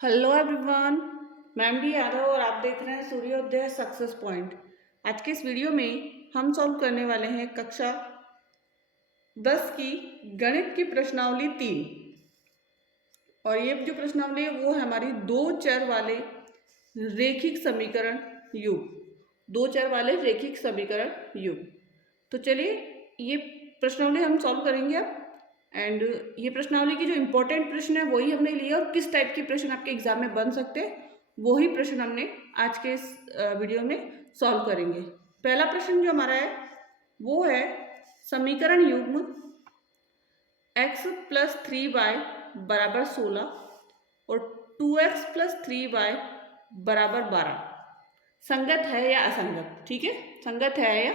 Hello everyone, मैं M D Yadav और आप देख रहे हैं सूर्योदय सक्सेस पॉइंट। आज के इस वीडियो में हम सॉल्व करने वाले हैं कक्षा 10 की गणित की प्रश्नावली 3। और ये जो प्रश्नावली है वो है हमारी दो चर वाले रेखिक समीकरण युग, दो चर वाले रेखिक समीकरण युग। तो चलिए ये प्रश्नावली हम सॉल्व करेंगे अब। एंड ये प्रश्नावली की जो इम्पोर्टेंट प्रश्न है वही हमने लिया, और किस टाइप के प्रश्न आपके एग्जाम में बन सकते हैं वही प्रश्न हमने आज के इस वीडियो में सॉल्व करेंगे। पहला प्रश्न जो हमारा है वो है समीकरण युग्म x प्लस 3y बराबर 16 और 2x प्लस 3y बराबर 12 संगत है या असंगत। ठीक है, संगत है या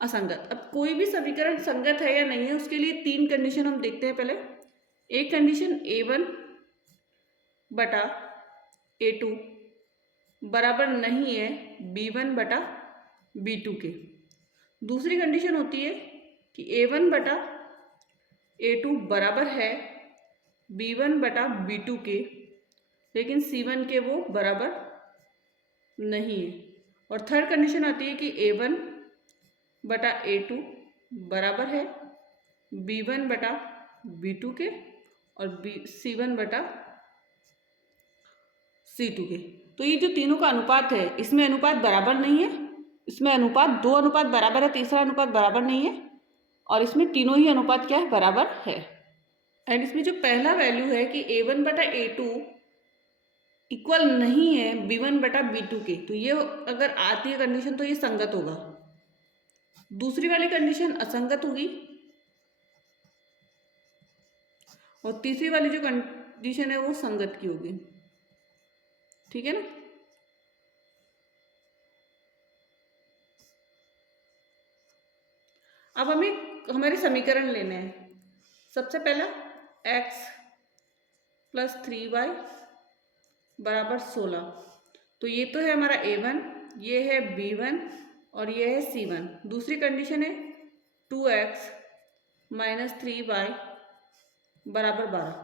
असंगत। अब कोई भी समीकरण संगत है या नहीं है उसके लिए तीन कंडीशन हम देखते हैं। पहले एक कंडीशन a1 बटा a2 बराबर नहीं है b1 बटा b2 के। दूसरी कंडीशन होती है कि a1 बटा a2 बराबर है b1 बटा b2 के, लेकिन c1 के वो बराबर नहीं है। और थर्ड कंडीशन आती है कि a1 बटा a2 बराबर है b1 बटा b2 के और c1 बटा c2 के। तो ये जो तीनों का अनुपात है इसमें अनुपात बराबर नहीं है, इसमें अनुपात दो अनुपात बराबर है, तीसरा अनुपात बराबर नहीं है, और इसमें तीनों ही अनुपात क्या है, बराबर है। एंड इसमें जो पहला वैल्यू है कि a1 बटा a2 इक्वल नहीं है b1 बटा b2 के, तो ये अगर आती है कंडीशन तो ये संगत होगा। दूसरी वाली कंडीशन असंगत होगी, और तीसरी वाली जो कंडीशन है वो संगत की होगी। ठीक है ना। अब हमें हमारे समीकरण लेने हैं। सबसे पहला x प्लस 3y बराबर 16, तो ये तो है हमारा a1, ये है b1 और ये है c1। दूसरी कंडीशन है 2x माइनस 3y बराबर 12,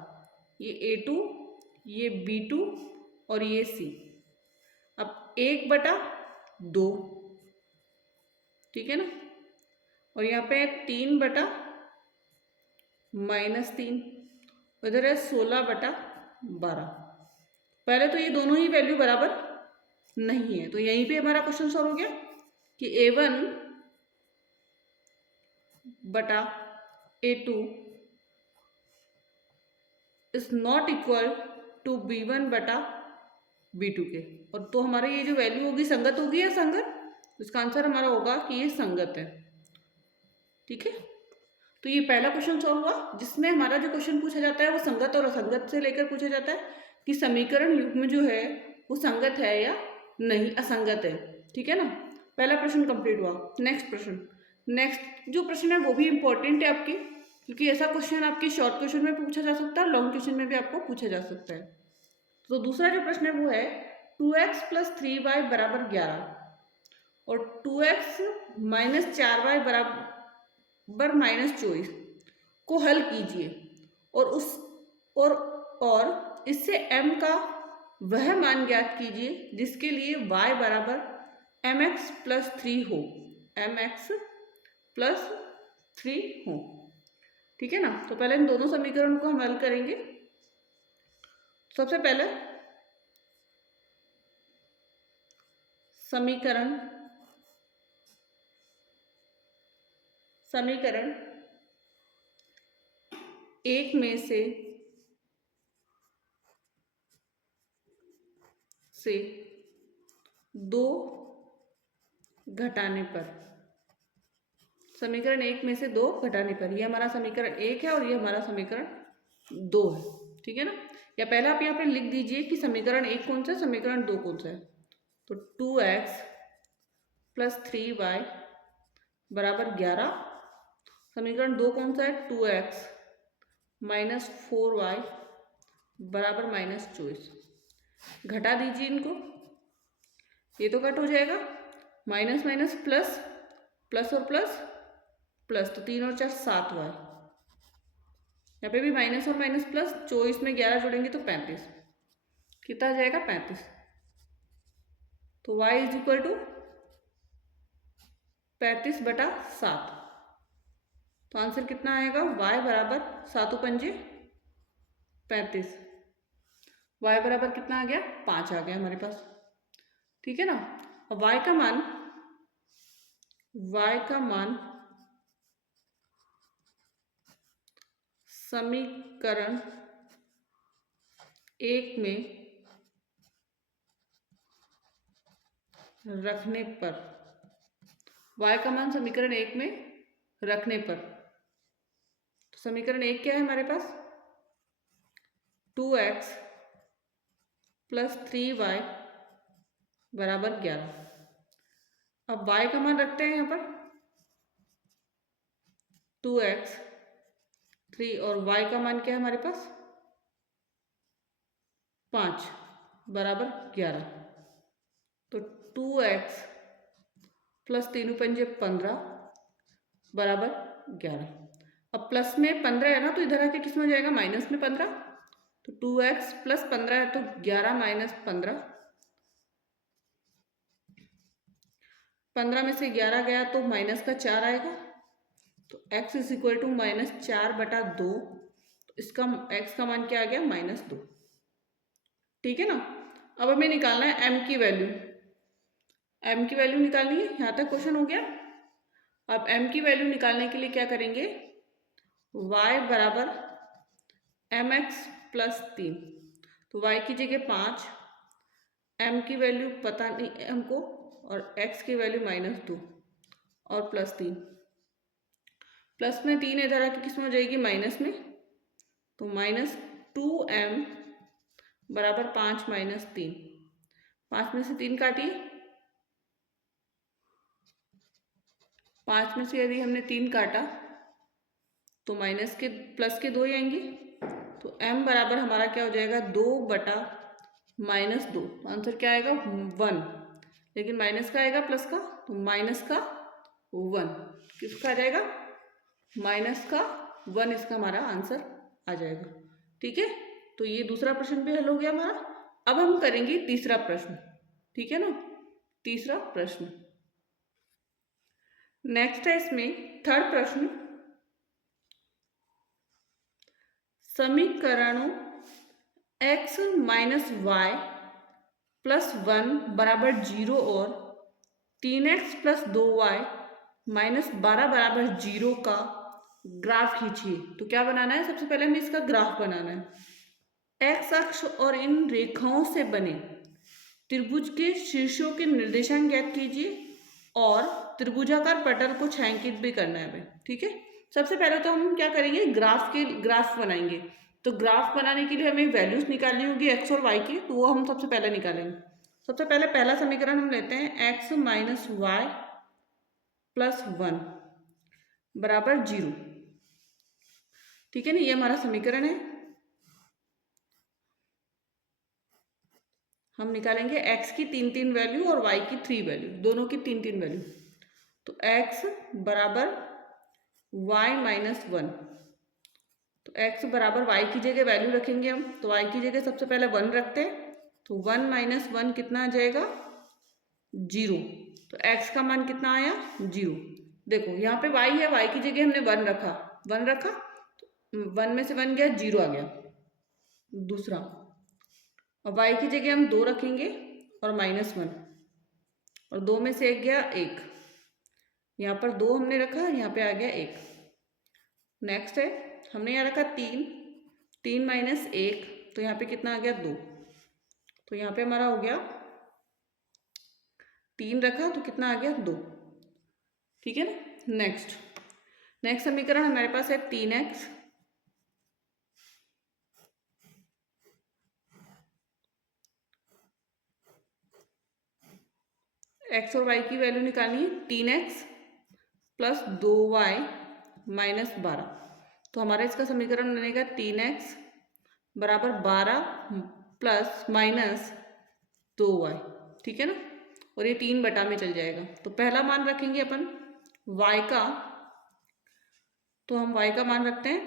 ये a2, ये b2 और ये c। अब 1/2, ठीक है ना, और यहाँ पे 3/-3, इधर है 16/12। पहले तो ये दोनों ही वैल्यू बराबर नहीं है, तो यहीं पे हमारा क्वेश्चन सॉल्व हो गया कि a1 बटा a2 is not equal to b1 बटा b2 के। और तो हमारी ये जो वैल्यू होगी संगत होगी या संगत, इसका आंसर हमारा होगा कि ये संगत है। ठीक है, तो ये पहला क्वेश्चन सॉल्व हुआ जिसमें हमारा जो क्वेश्चन पूछा जाता है वो संगत और असंगत से लेकर पूछा जाता है कि समीकरण युग्म जो है वो संगत है या नहीं, असंगत है। ठीक है ना, पहला प्रश्न कंप्लीट हुआ। नेक्स्ट जो प्रश्न है वो भी इंपॉर्टेंट है आपकी, क्योंकि ऐसा क्वेश्चन आपके शॉर्ट क्वेश्चन में पूछा जा सकता है, लॉन्ग क्वेश्चन में भी आपको पूछा जा सकता है। तो दूसरा जो प्रश्न है वो है 2x प्लस 3y बराबर 11 और 2x माइनस 4y बराबर -24 को हल कीजिए और इससे m का वह मान ज्ञात कीजिए जिसके लिए y बराबर mx प्लस 3 हो, mx प्लस 3 हो। ठीक है ना, तो पहले इन दोनों समीकरणों को हम हल करेंगे। सबसे पहले समीकरण एक में से दो घटाने पर, समीकरण एक में से दो घटाने पर, ये हमारा समीकरण एक है और ये हमारा समीकरण दो है। ठीक है ना, या पहले आप यहाँ पे लिख दीजिए कि समीकरण एक कौन सा है, समीकरण दो कौन सा है। तो 2x प्लस 3y बराबर 11, समीकरण दो कौन सा है, 2x माइनस 4y बराबर -24। घटा दीजिए इनको, ये तो कट हो जाएगा, माइनस माइनस प्लस, प्लस और प्लस प्लस, तो 3 और 4 7y, यहाँ पे भी माइनस और माइनस प्लस, 24 में 11 जोड़ेंगे तो 35। कितना आ जाएगा 35। तो y इज इक्वल टू 35/7। तो आंसर कितना आएगा, y बराबर 7×5 = 35। y बराबर कितना आ गया, 5 आ गया हमारे पास। ठीक है ना। अब y का मान समीकरण 1 में रखने पर, y का मान समीकरण 1 में रखने पर, तो समीकरण 1 क्या है हमारे पास, 2x + 3y = 11। अब y का मान रखते हैं यहाँ पर 2x 3 और y का मान क्या है हमारे पास 5 = 11। तो 2x + 3 × 5 = 15 = 11। अब प्लस में 15 है ना, तो इधर आके किस में हो जाएगा, माइनस में 15। तो 2x + 15 है तो 11 - 15, 15 में से 11 गया तो माइनस का 4 आएगा। तो x इज इक्वल टू -4/2। तो इसका x का मान क्या आ गया, -2। ठीक है ना। अब हमें निकालना है m की वैल्यू। m की वैल्यू निकालनी है, यहाँ तक क्वेश्चन हो गया। अब m की वैल्यू निकालने के लिए क्या करेंगे, y बराबर mx + 3। तो y की जगह 5, m की वैल्यू पता नहीं हमको, और x की वैल्यू -2 और +3। प्लस में 3 इधर आके किस में हो जाएगी, माइनस में। तो -2m = 5 - 3। 5 में से 3 काटिए, 5 में से यदि हमने 3 काटा तो माइनस के प्लस के 2 ही आएंगे। तो m बराबर हमारा क्या हो जाएगा, 2/-2। तो आंसर क्या आएगा, 1। लेकिन माइनस का आएगा प्लस का, तो -1 किसका आ जाएगा, -1 इसका हमारा आंसर आ जाएगा। ठीक है। तो ये दूसरा प्रश्न भी हल हो गया हमारा। अब हम करेंगे तीसरा प्रश्न। ठीक है ना। तीसरा प्रश्न नेक्स्ट है, इसमें थर्ड प्रश्न, समीकरणों x - y + 1 = 0 और 3x + 2y - 12 = 0 का ग्राफ खींचिए। तो क्या बनाना है, सबसे पहले हमें इसका ग्राफ बनाना है। x अक्ष और इन रेखाओं से बने त्रिभुज के शीर्षों के निर्देशांक ज्ञात कीजिए और त्रिभुजाकार पटल को छायांकित भी करना है हमें। ठीक है। सबसे पहले तो हम क्या करेंगे, ग्राफ बनाएंगे। तो ग्राफ बनाने के लिए हमें वैल्यूज निकालनी होगी x और y की, तो वो हम सबसे पहले निकालेंगे। सबसे पहले पहला समीकरण हम लेते हैं, x - y + 1 = 0। ठीक है ना, ये हमारा समीकरण है। हम निकालेंगे x की 3 वैल्यू और y की 3 वैल्यू, दोनों की 3 वैल्यू। तो x बराबर y - 1। तो x बराबर y की जगह वैल्यू रखेंगे हम। तो y की जगह सबसे पहले 1 रखते हैं। तो 1 - 1 कितना आ जाएगा, 0। तो x का मान कितना आया, 0। देखो यहाँ पे y है, y की जगह हमने 1 रखा, 1 में से 1 गया, 0 आ गया। दूसरा, अब y की जगह हम 2 रखेंगे और -1, और 2 में से 1 गया, 1। यहाँ पर 2 हमने रखा, यहाँ पे आ गया 1। नेक्स्ट है, हमने यहाँ रखा 3 - 1, तो यहाँ पे कितना आ गया, 2। तो यहाँ पे हमारा हो गया, 3 रखा तो कितना आ गया, 2। ठीक है ना। नेक्स्ट समीकरण हमारे पास है 3x x और y की वैल्यू निकालनी है। 3x + 2y - 12। तो हमारा इसका समीकरण बनेगा 3x = 12 + -2y। ठीक है ना। और ये 3 बटा में चल जाएगा। तो पहला मान रखेंगे अपन y का, तो हम y का मान रखते हैं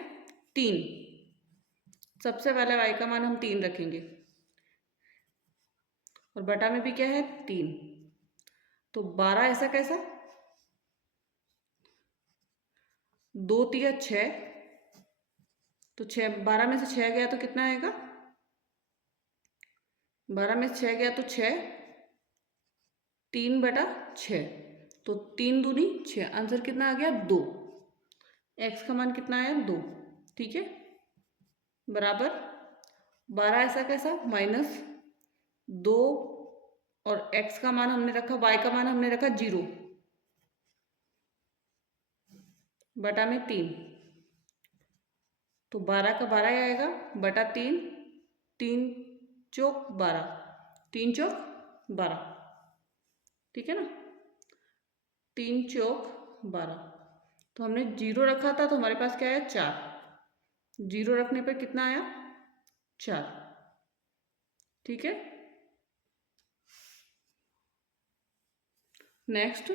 3। सबसे पहले y का मान हम 3 रखेंगे। और बटा में भी क्या है 3, तो 12 ऐसा कैसा, 2 तिया 6, तो 6, 12 में से 6 गया तो कितना आएगा, 12 में से 6 गया तो 6, 3/6, तो 3 दूनी 6, आंसर कितना आ गया 2, एक्स का मान कितना आया 2, ठीक है, बराबर 12 ऐसा कैसा -2, और x का मान हमने रखा, y का मान हमने रखा 0, बटा में 3, तो 12 का 12 आएगा बटा 3, 3 चौक 12, 3 चौक 12, ठीक है ना, 3 चौक 12, तो हमने 0 रखा था तो हमारे पास क्या है 4, 0 रखने पर कितना आया 4, ठीक है। नेक्स्ट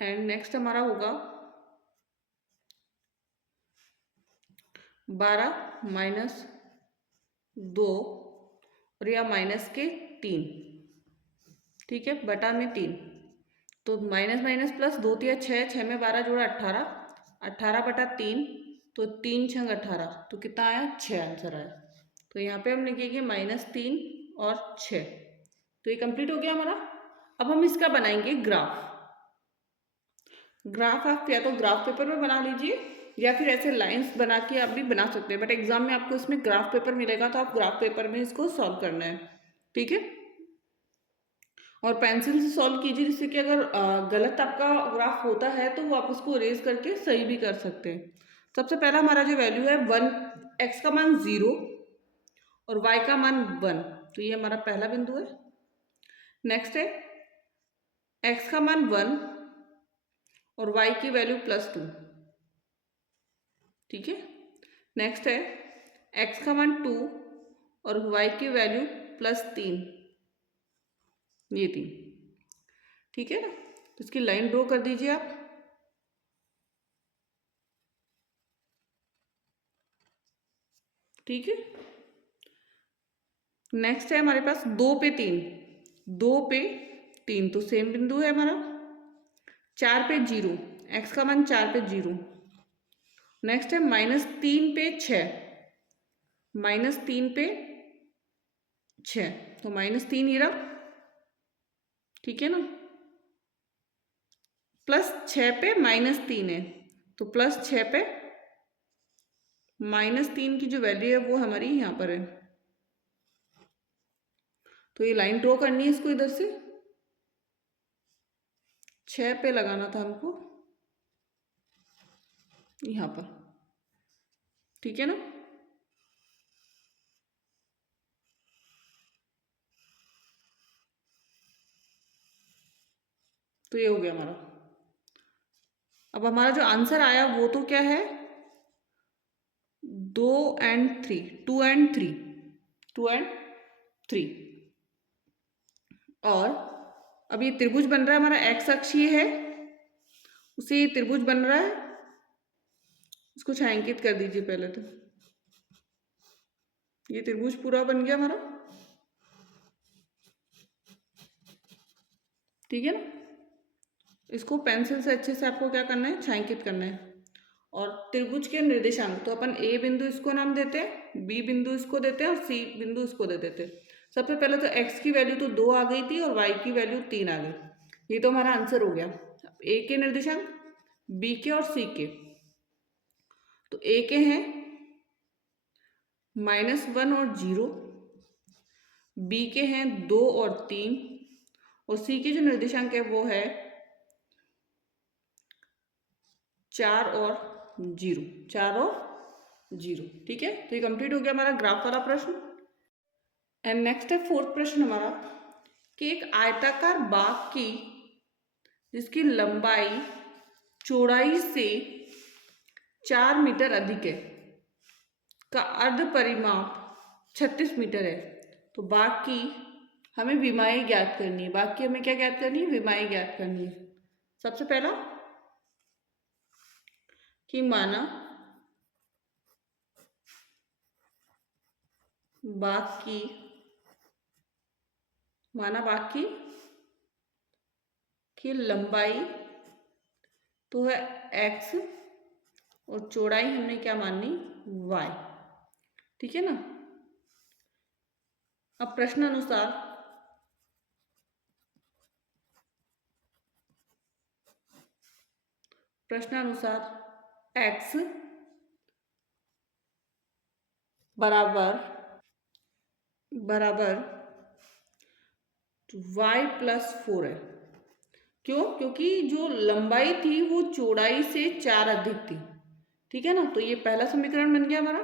एंड नेक्स्ट हमारा होगा 12 - 2 और या माइनस के 3, ठीक है, बटा में 3, तो माइनस माइनस प्लस 2 तिया 6, 6 में 12 जोड़ा 18, 18/3, तो 3 छंग 18, तो कितना आया 6 आंसर आया। तो यहाँ पे हम लिखेंगे -3 और 6, तो ये कंप्लीट हो गया हमारा। अब हम इसका बनाएंगे ग्राफ। ग्राफ आप या तो ग्राफ पेपर में बना लीजिए या फिर ऐसे लाइंस बना के आप भी बना सकते हैं, बट एग्जाम में आपको इसमें ग्राफ पेपर मिलेगा तो आप ग्राफ पेपर में इसको सॉल्व करना है, ठीक है। और पेंसिल से सॉल्व कीजिए, जिससे कि अगर गलत आपका ग्राफ होता है तो वो आप उसको इरेज करके सही भी कर सकते हैं। सबसे पहला हमारा जो वैल्यू है 1, एक्स का मान 0 और वाई का मान 1, तो ये हमारा पहला बिंदु है। नेक्स्ट है एक्स का मान 1 और वाई की वैल्यू +2, ठीक है। नेक्स्ट है एक्स का मान 2 और वाई की वैल्यू +3, ये 3, ठीक है ना। तो इसकी लाइन ड्रॉ कर दीजिए आप, ठीक है। नेक्स्ट है हमारे पास 2 पे 3, 2 पे 3 तो सेम बिंदु है हमारा। 4 पे 0, एक्स का मान 4 पे 0। नेक्स्ट है -3 पे 6, -3 पे 6, तो -3 ये रहा, ठीक है ना। +6 पे -3 है, तो +6 पे -3 की जो वैल्यू है वो हमारी यहाँ पर है, तो ये लाइन ड्रॉ करनी है इसको इधर से, 6 पे लगाना था हमको यहाँ पर, ठीक है ना। तो ये हो गया हमारा। अब हमारा जो आंसर आया वो तो क्या है 2 और 3, 2 और 3, 2 और 3, और अब ये त्रिभुज बन रहा है हमारा, एक्स अक्ष ये है, उसे ये त्रिभुज बन रहा है, इसको छायांकित कर दीजिए पहले तो, ये त्रिभुज पूरा बन गया हमारा, ठीक है ना। इसको पेंसिल से अच्छे से आपको क्या करना है छायांकित करना है। और त्रिभुज के निर्देशांक तो अपन ए बिंदु इसको नाम देते हैं, बी बिंदु इसको देते हैं और सी बिंदु इसको दे देते हैं। सबसे पहले तो एक्स की वैल्यू तो 2 आ गई थी और वाई की वैल्यू 3 आ गई, ये तो हमारा आंसर हो गया। ए के निर्देशांक, बी के और सी के, तो ए के हैं -1 और 0, बी के हैं 2 और 3, और सी के जो निर्देशांक है वो है 4 और 0, 4 और 0, ठीक है। तो ये कंप्लीट हो गया हमारा ग्राफ वाला प्रश्न। एंड नेक्स्ट है 4th प्रश्न हमारा कि एक आयताकार बाग की जिसकी लंबाई चौड़ाई से 4 मीटर अधिक है का अर्ध परिमाप 36 मीटर है, तो बाग की हमें विमाएं ज्ञात करनी है। बाग की हमें क्या ज्ञात करनी है, विमाएं ज्ञात करनी है। सबसे पहला कि माना बाकी माना बाकी की लंबाई तो है x और चौड़ाई हमने क्या माननी y। ठीक है ना। अब प्रश्नानुसार x बराबर y+4 है। क्यों? क्योंकि जो लंबाई थी वो चौड़ाई से 4 अधिक थी। ठीक है ना। तो ये पहला समीकरण बन गया हमारा।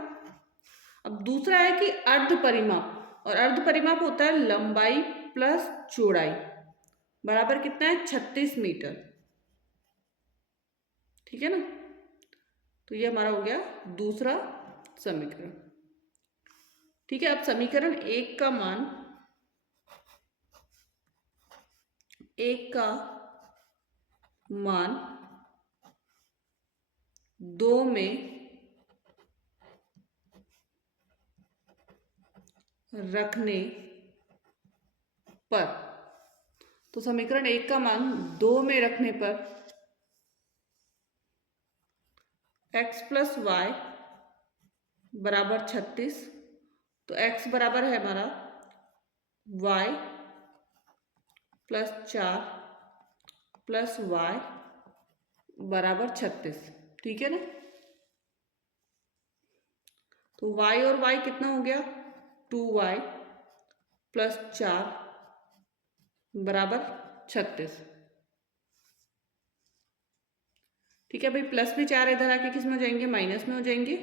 अब दूसरा है कि अर्ध परिमाप, और अर्ध परिमाप होता है लंबाई प्लस चौड़ाई बराबर कितना है 36 मीटर। ठीक है ना। तो ये हमारा हो गया दूसरा समीकरण। ठीक है। अब समीकरण एक का मान 2 में रखने पर, तो समीकरण एक का मान 2 में रखने पर x प्लस वाई बराबर 36, तो x बराबर है हमारा y प्लस 4 प्लस वाई बराबर 36। ठीक है ना। तो y और y कितना हो गया 2y प्लस 4 बराबर 36। ठीक है भाई। प्लस में 4 इधर आके किस में हो जाएंगे माइनस में हो जाएंगे।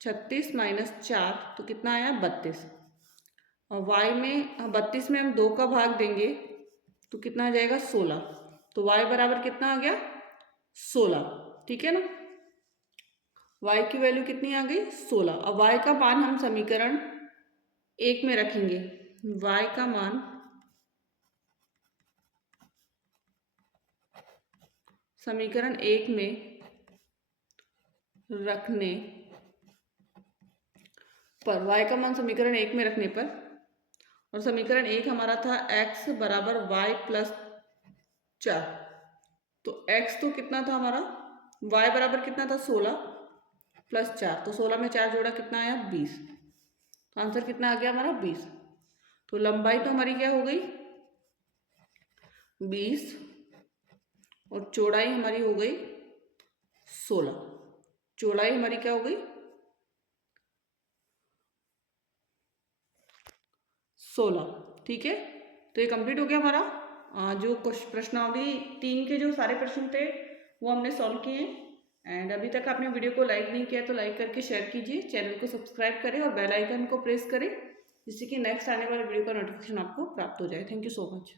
36 माइनस 4 तो कितना आया 32, और y में 32 में हम 2 का भाग देंगे तो कितना आ जाएगा 16। तो y बराबर कितना आ गया 16। ठीक है ना। y की वैल्यू कितनी आ गई 16। अब y का मान हम समीकरण एक में रखेंगे। y का मान समीकरण एक में रखने पर, y का मान समीकरण एक में रखने पर, और समीकरण एक हमारा था x बराबर y प्लस 4, तो x तो कितना था हमारा y बराबर कितना था 16 प्लस 4, तो 16 में 4 जोड़ा कितना आया 20, तो आंसर कितना आ गया हमारा 20। तो लंबाई तो हमारी क्या हो गई 20 और चौड़ाई हमारी हो गई 16। चौड़ाई हमारी क्या हो गई 16। ठीक है। तो ये कंप्लीट हो गया हमारा जो प्रश्नावली 3 के जो सारे प्रश्न थे वो हमने सॉल्व किए हैं। एंड अभी तक आपने वीडियो को लाइक नहीं किया तो लाइक करके शेयर कीजिए, चैनल को सब्सक्राइब करें और बेल आइकन को प्रेस करें जिससे कि नेक्स्ट आने वाले वीडियो का नोटिफिकेशन आपको प्राप्त हो जाए। Thank you so much.